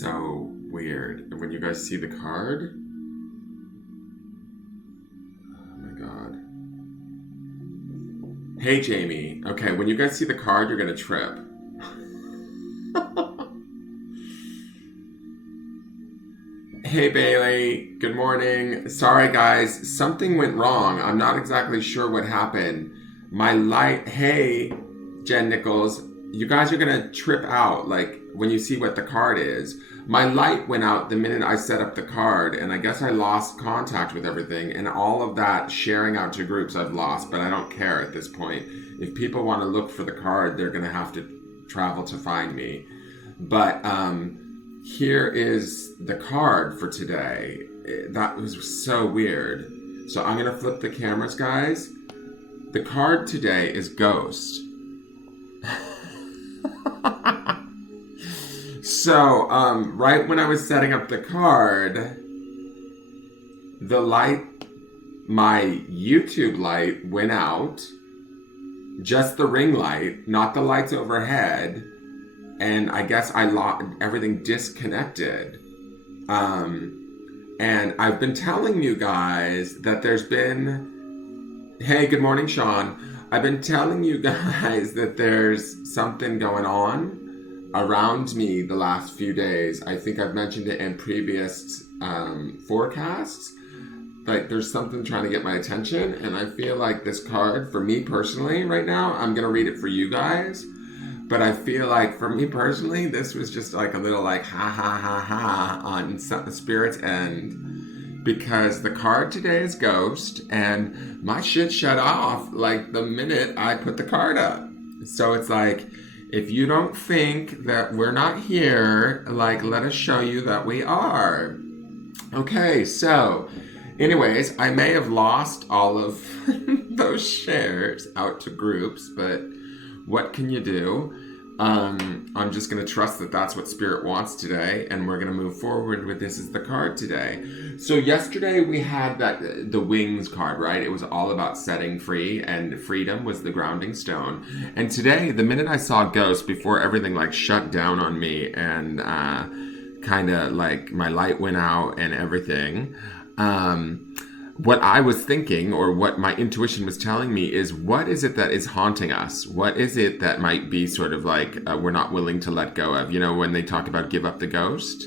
so weird. And when you guys see the card, oh my god. Hey Jamie, okay, when you guys see the card, you're gonna trip. Hey Bailey, good morning. Sorry guys, something went wrong. I'm not exactly sure what happened. My light, hey Jen Nichols, you guys are gonna trip out like when you see what the card is. My light went out the minute I set up the card, and I guess I lost contact with everything, and all of that sharing out to groups I've lost, but I don't care at this point. If people want to look for the card, they're gonna have to travel to find me. But here is the card for today. That was so weird. So I'm going to flip the cameras, guys. The card today is Ghost. So, right when I was setting up the card, the light, my YouTube light went out. Just the ring light, not the lights overhead. And I guess everything disconnected. And I've been telling you guys that there's been... Hey, good morning, Sean. I've been telling you guys that there's something going on around me the last few days. I think I've mentioned it in previous forecasts. Like, there's something trying to get my attention. And I feel like this card, for me personally right now, I'm going to read it for you guys. But I feel like, for me personally, this was just like a little like ha ha ha ha on the spirit's end. Because the card today is Ghost, and my shit shut off like the minute I put the card up. So it's like, if you don't think that we're not here, like, let us show you that we are. Okay, so anyways, I may have lost all of those shares out to groups, but what can you do? I'm just going to trust that that's what Spirit wants today, and we're going to move forward with this as the card today. So yesterday we had the Wings card, right? It was all about setting free, and freedom was the grounding stone. And today, the minute I saw Ghost, before everything like shut down on me and kind of like my light went out and everything, what I was thinking, or what my intuition was telling me, is what is it that is haunting us? What is it that might be sort of like we're not willing to let go of? You know, when they talk about give up the ghost,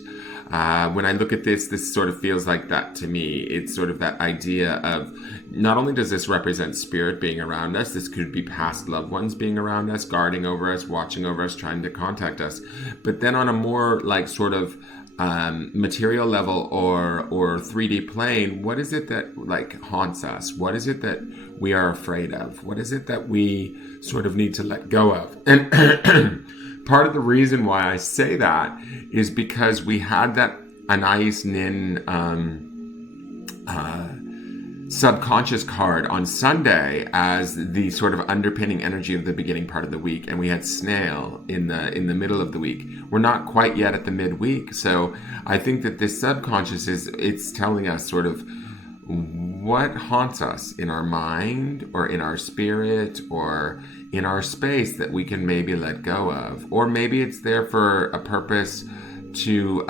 when I look at this sort of feels like that to me. It's sort of that idea of, not only does this represent spirit being around us, this could be past loved ones being around us, guarding over us, watching over us, trying to contact us. But then on a more like sort of material level or 3D plane, what is it that like haunts us? What is it that we are afraid of? What is it that we sort of need to let go of? And part of the reason why I say that is because we had that Anais Nin subconscious card on Sunday as the sort of underpinning energy of the beginning part of the week, and we had Snail in the middle of the week. We're not quite yet at the midweek, so I think that this subconscious it's telling us sort of what haunts us in our mind or in our spirit or in our space that we can maybe let go of, or maybe it's there for a purpose to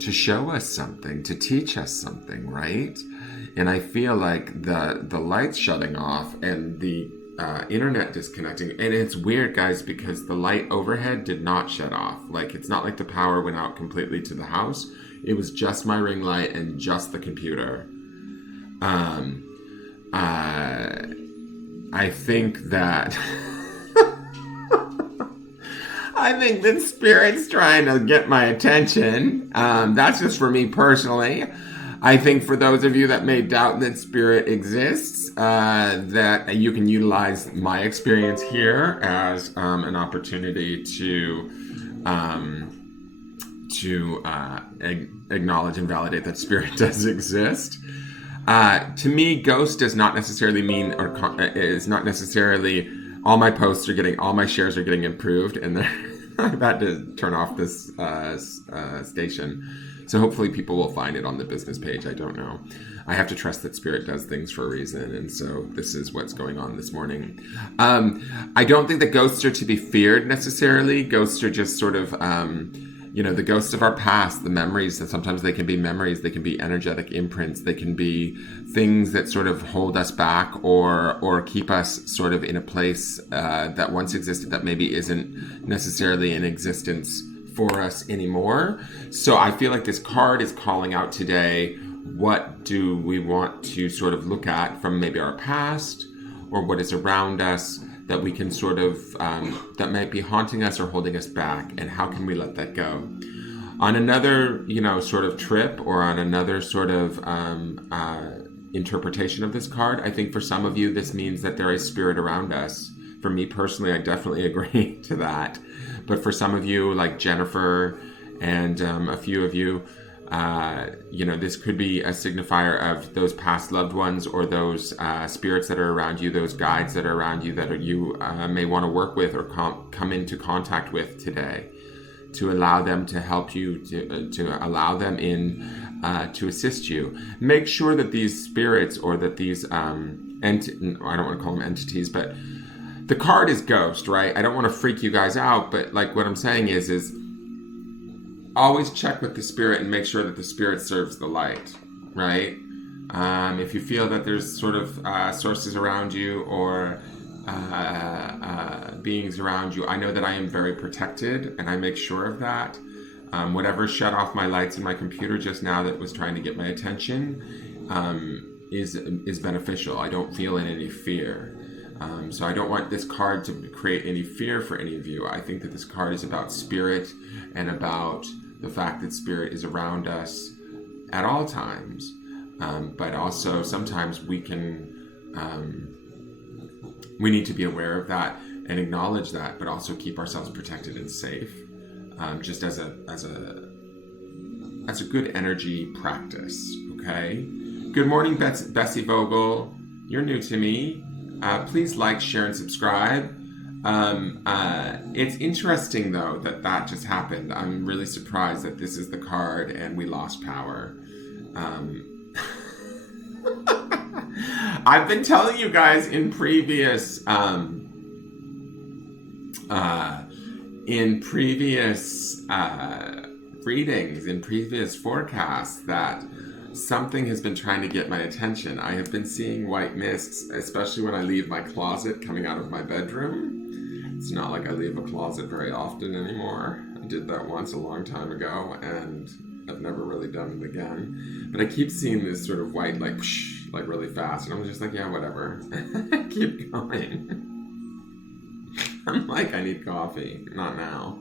show us something, to teach us something, right? And I feel like the lights shutting off and the internet disconnecting, and it's weird, guys, because the light overhead did not shut off. Like, it's not like the power went out completely to the house. It was just my ring light and just the computer. I think that I think that Spirit's trying to get my attention. That's just for me personally. I think for those of you that may doubt that Spirit exists, that you can utilize my experience here as an opportunity to acknowledge and validate that Spirit does exist. To me, ghost does not necessarily mean, or is not necessarily all my posts are getting, all my shares are getting improved, and I've had to turn off this station. So hopefully people will find it on the business page. I don't know. I have to trust that Spirit does things for a reason. And so this is what's going on this morning. I don't think that ghosts are to be feared necessarily. Ghosts are just sort of the ghosts of our past, the memories, that sometimes they can be memories, they can be energetic imprints, they can be things that sort of hold us back or keep us sort of in a place that once existed that maybe isn't necessarily in existence for us anymore. So I feel like this card is calling out today, what do we want to sort of look at from maybe our past or what is around us that we can sort of, that might be haunting us or holding us back, and how can we let that go? On another, sort of trip or on another sort of interpretation of this card, I think for some of you, this means that there is spirit around us. For me personally, I definitely agree to that. But for some of you, like Jennifer and a few of you, this could be a signifier of those past loved ones or those spirits that are around you, those guides that are around you that you may want to work with or come into contact with today, to allow them to help you, to allow them in, to assist you. Make sure that these spirits or that these, I don't want to call them entities, but the card is ghost, right? I don't want to freak you guys out, but like what I'm saying is always check with the spirit and make sure that the spirit serves the light, right? If you feel that there's sort of sources around you or beings around you, I know that I am very protected and I make sure of that. Whatever shut off my lights in my computer just now that was trying to get my attention is beneficial. I don't feel in any fear. So I don't want this card to create any fear for any of you. I think that this card is about spirit and about the fact that spirit is around us at all times. But also sometimes we need to be aware of that and acknowledge that, but also keep ourselves protected and safe, just as a good energy practice. Okay. Good morning, Bessie Vogel. You're new to me. Please like, share, and subscribe. It's interesting, though, that just happened. I'm really surprised that this is the card and we lost power. I've been telling you guys in previous readings, in previous forecasts, that something has been trying to get my attention. I have been seeing white mists, especially when I leave my closet coming out of my bedroom. It's not like I leave a closet very often anymore. I did that once a long time ago, and I've never really done it again. But I keep seeing this sort of white, like really fast, and I'm just like, yeah, whatever. Keep going. I'm like, I need coffee. Not now.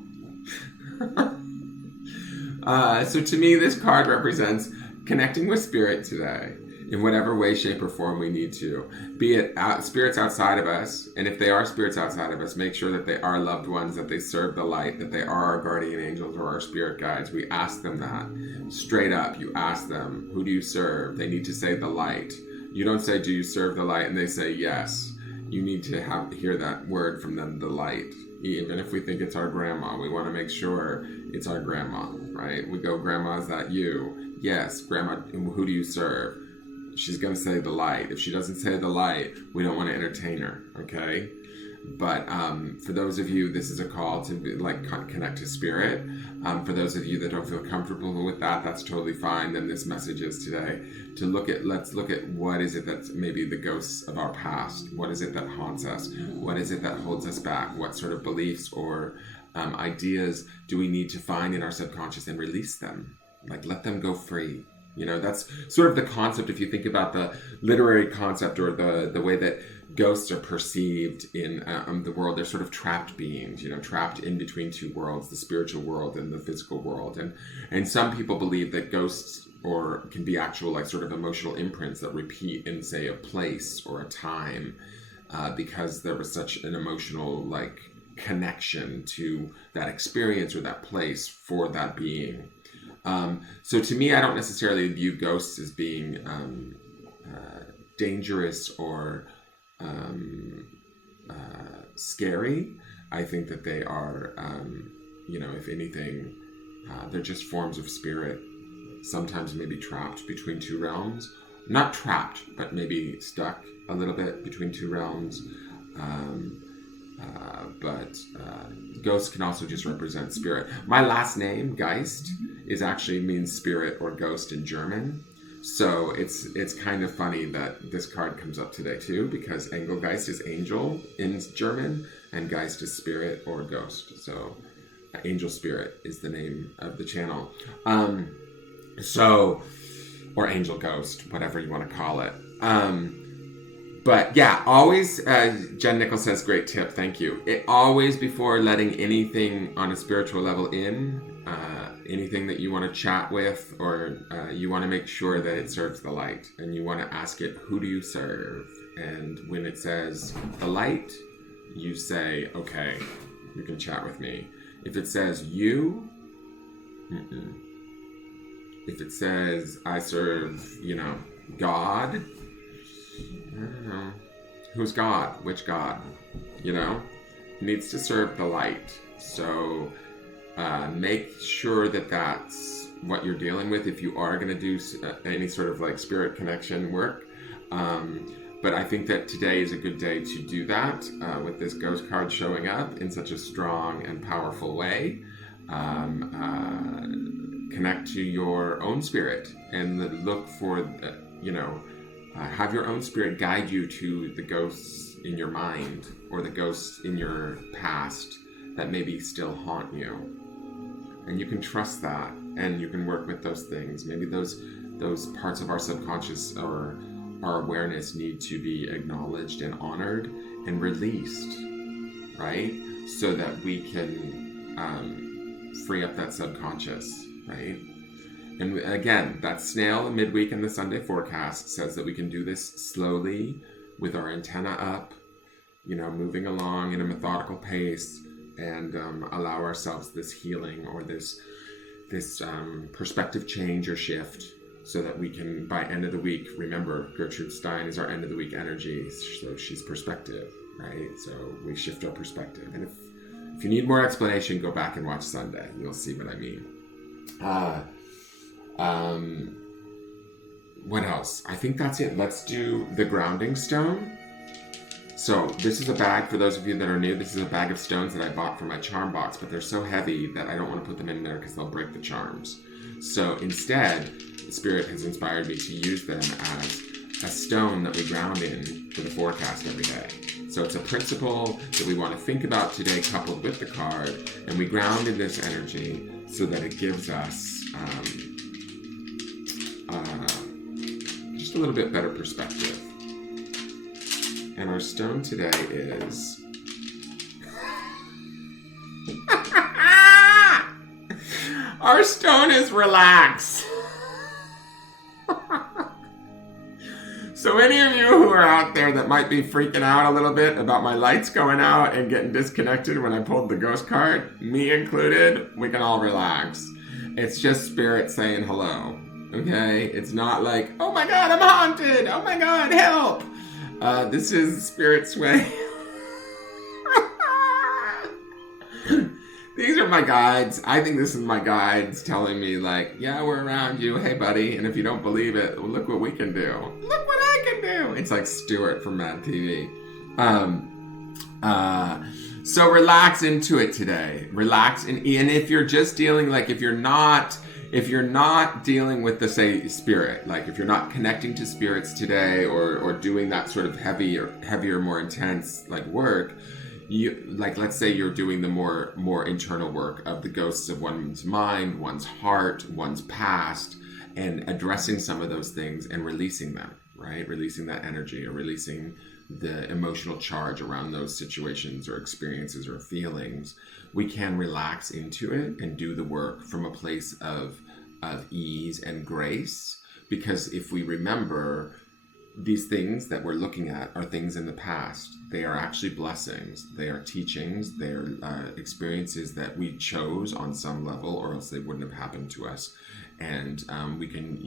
So to me, this card represents connecting with spirit today in whatever way, shape, or form we need to. Be it spirits outside of us, and if they are spirits outside of us, make sure that they are loved ones, that they serve the light, that they are our guardian angels or our spirit guides. We ask them that. Straight up, you ask them, who do you serve? They need to say the light. You don't say, do you serve the light? And they say yes. You need to hear that word from them, the light. Even if we think it's our grandma, we want to make sure it's our grandma, right? We go, grandma, is that you? Yes, grandma, who do you serve? She's going to say the light. If she doesn't say the light, we don't want to entertain her, okay? But for those of you, this is a call to connect to spirit. For those of you that don't feel comfortable with that, that's totally fine. Then this message is today to let's look at what is it that's maybe the ghosts of our past. What is it that haunts us? What is it that holds us back? What sort of beliefs or ideas do we need to find in our subconscious and release them? Like, let them go free. That's sort of the concept. If you think about the literary concept or the way that ghosts are perceived in the world, they're sort of trapped beings, trapped in between two worlds, the spiritual world and the physical world. And some people believe that ghosts can be actual sort of emotional imprints that repeat in, say, a place or a time because there was such an emotional connection to that experience or that place for that being. So to me, I don't necessarily view ghosts as being dangerous or scary. I think that they are, if anything, they're just forms of spirit, sometimes maybe trapped between two realms. Not trapped, but maybe stuck a little bit between two realms. But ghost can also just represent spirit. My last name, Geist, is actually means spirit or ghost in German. So it's kind of funny that this card comes up today too, because Engelgeist is angel in German, and Geist is spirit or ghost. So Angel Spirit is the name of the channel. Or Angel Ghost, whatever you want to call it. But yeah, always, Jen Nichols says, great tip, thank you. Always, before letting anything on a spiritual level in, anything that you want to chat with, or you want to make sure that it serves the light, and you want to ask it, who do you serve? And when it says the light, you say, okay, you can chat with me. If it says you, if it says I serve, God, I don't know. Who's God? Which God? It needs to serve the light. So make sure that that's what you're dealing with if you are going to do any sort of like spirit connection work. But I think that today is a good day to do that with this ghost card showing up in such a strong and powerful way. Connect to your own spirit and look for, have your own spirit guide you to the ghosts in your mind or the ghosts in your past that maybe still haunt you. And you can trust that, and you can work with those things. Maybe those parts of our subconscious or our awareness need to be acknowledged and honored and released, right? So that we can free up that subconscious, right? And again, that snail midweek in the Sunday forecast says that we can do this slowly with our antenna up, moving along in a methodical pace, and allow ourselves this healing or this perspective change or shift, so that we can, by end of the week, remember Gertrude Stein is our end of the week energy, so she's perspective, right? So we shift our perspective. And if you need more explanation, go back and watch Sunday. You'll see what I mean. What else? I think that's it. Let's do the grounding stone. So this is a bag, for those of you that are new, this is a bag of stones that I bought for my charm box, but they're so heavy that I don't want to put them in there because they'll break the charms. So instead, the Spirit has inspired me to use them as a stone that we ground in for the forecast every day. So it's a principle that we want to think about today coupled with the card, and we ground in this energy so that it gives us just a little bit better perspective. And our stone today is... Our stone is relax. So any of you who are out there that might be freaking out a little bit about my lights going out and getting disconnected when I pulled the ghost card, me included, we can all relax. It's just Spirit saying hello, okay? It's not like, oh my God, I'm haunted. Oh my God, help. This is Spirit's way. These are my guides. I think this is my guides telling me like, yeah, we're around you. Hey, buddy. And if you don't believe it, well, look what we can do. Look what I can do. It's like Stuart from Mad TV. So relax into it today. Relax. And if you're just dealing, like if you're not dealing with the, say, spirit, like if you're not connecting to spirits today or doing that sort of heavier, more intense like work, you, like, let's say you're doing the more internal work of the ghosts of one's mind, one's heart, one's past, and addressing some of those things and releasing them, right? Releasing that energy or releasing the emotional charge around those situations or experiences or feelings. We can relax into it and do the work from a place of ease and grace, because if we remember, these things that we're looking at are things in the past. They are actually blessings. They are teachings. They are experiences that we chose on some level, or else they wouldn't have happened to us. And we can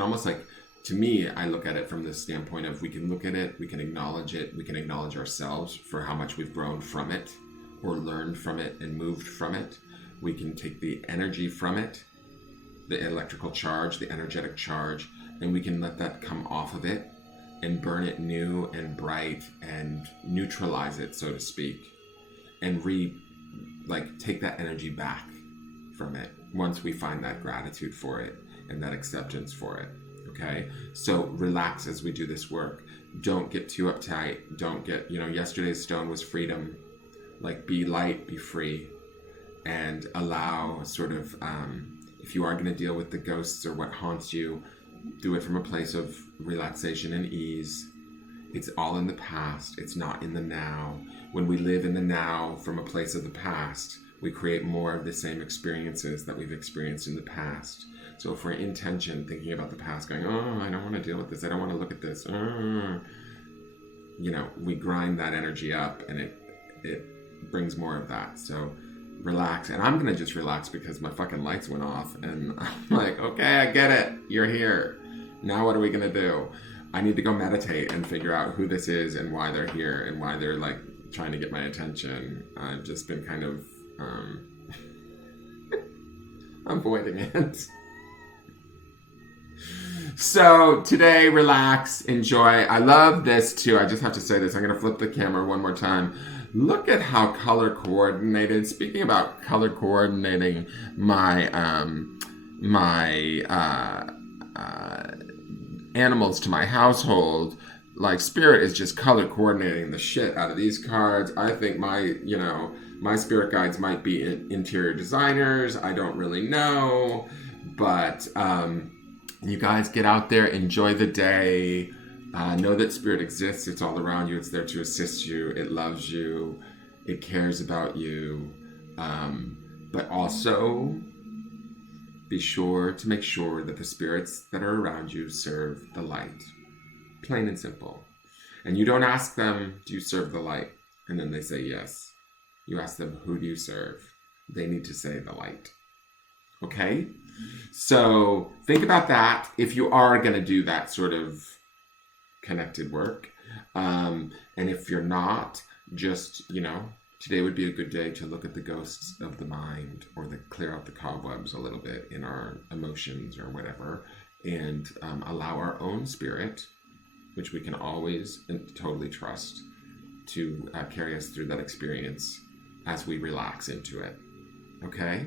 almost like, to me, I look at it from the standpoint of we can look at it, we can acknowledge it, we can acknowledge ourselves for how much we've grown from it, or learned from it and moved from it. We can take the energy from it, the electrical charge, the energetic charge, and we can let that come off of it and burn it new and bright and neutralize it, so to speak, and take that energy back from it once we find that gratitude for it and that acceptance for it. Okay, so relax as we do this work. Don't get too uptight. Don't get, yesterday's stone was freedom. Like, be light, be free, and allow sort of, if you are going to deal with the ghosts or what haunts you, do it from a place of relaxation and ease. It's all in the past. It's not in the now. When we live in the now from a place of the past, we create more of the same experiences that we've experienced in the past. So if we're in tension, thinking about the past, going, oh, I don't want to deal with this. I don't want to look at this. We grind that energy up, and it brings more of that. So relax. And I'm going to just relax because my fucking lights went off. And I'm like, okay, I get it. You're here. Now what are we going to do? I need to go meditate and figure out who this is and why they're here and why they're like trying to get my attention. I've just been kind of avoiding it. So today, relax, enjoy. I love this too. I just have to say this. I'm going to flip the camera one more time. Look at how color coordinated. Speaking about color coordinating my animals to my household, like Spirit is just color coordinating the shit out of these cards. I think my spirit guides might be interior designers. I don't really know, but you guys get out there, enjoy the day. Know that Spirit exists. It's all around you. It's there to assist you. It loves you. It cares about you. But also be sure to make sure that the spirits that are around you serve the light. Plain and simple. And you don't ask them, do you serve the light? And then they say yes. You ask them, who do you serve? They need to say the light. Okay? So think about that if you are going to do that sort of connected work. And if you're not, just, today would be a good day to look at the ghosts of the mind, or to clear out the cobwebs a little bit in our emotions or whatever, and allow our own spirit, which we can always and totally trust, to carry us through that experience as we relax into it. Okay?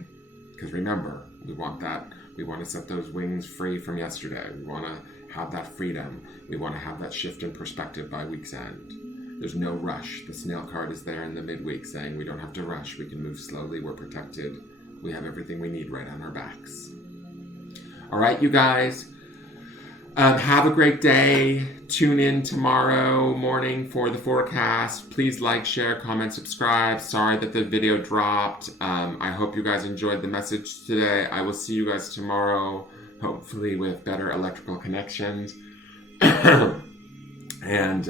Because remember, we want to set those wings free from yesterday. We want to have that freedom. We want to have that shift in perspective by week's end. There's no rush. The snail card is there in the midweek saying we don't have to rush. We can move slowly. We're protected. We have everything we need right on our backs. All right, you guys. Have a great day. Tune in tomorrow morning for the forecast. Please like, share, comment, subscribe. Sorry that the video dropped. I hope you guys enjoyed the message today. I will see you guys tomorrow, hopefully with better electrical connections. And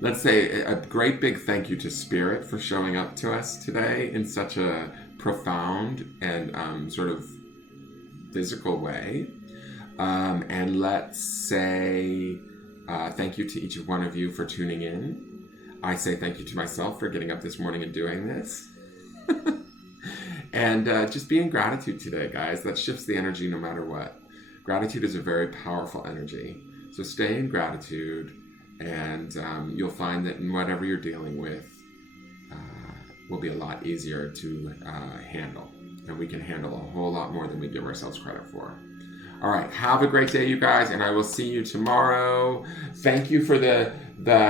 let's say a great big thank you to Spirit for showing up to us today in such a profound and sort of physical way. And let's say thank you to each one of you for tuning in. I say thank you to myself for getting up this morning and doing this. And just be in gratitude today, guys. That shifts the energy no matter what. Gratitude is a very powerful energy. So stay in gratitude, and you'll find that in whatever you're dealing with will be a lot easier to handle. And we can handle a whole lot more than we give ourselves credit for. All right, have a great day, you guys, and I will see you tomorrow. Thank you for the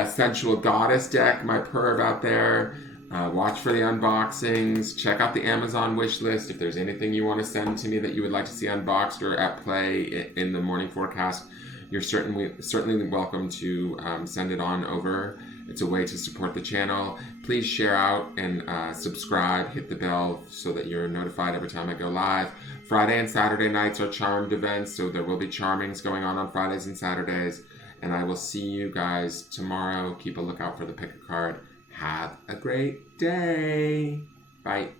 Sensual Goddess deck, my perv out there. Watch for the unboxings. Check out the Amazon wish list. If there's anything you want to send to me that you would like to see unboxed or at play in the morning forecast, you're certainly welcome to send it on over. It's a way to support the channel. Please share out and subscribe. Hit the bell so that you're notified every time I go live. Friday and Saturday nights are charmed events, so there will be charmings going on Fridays and Saturdays. And I will see you guys tomorrow. Keep a lookout for the pick a card. Have a great day. Bye.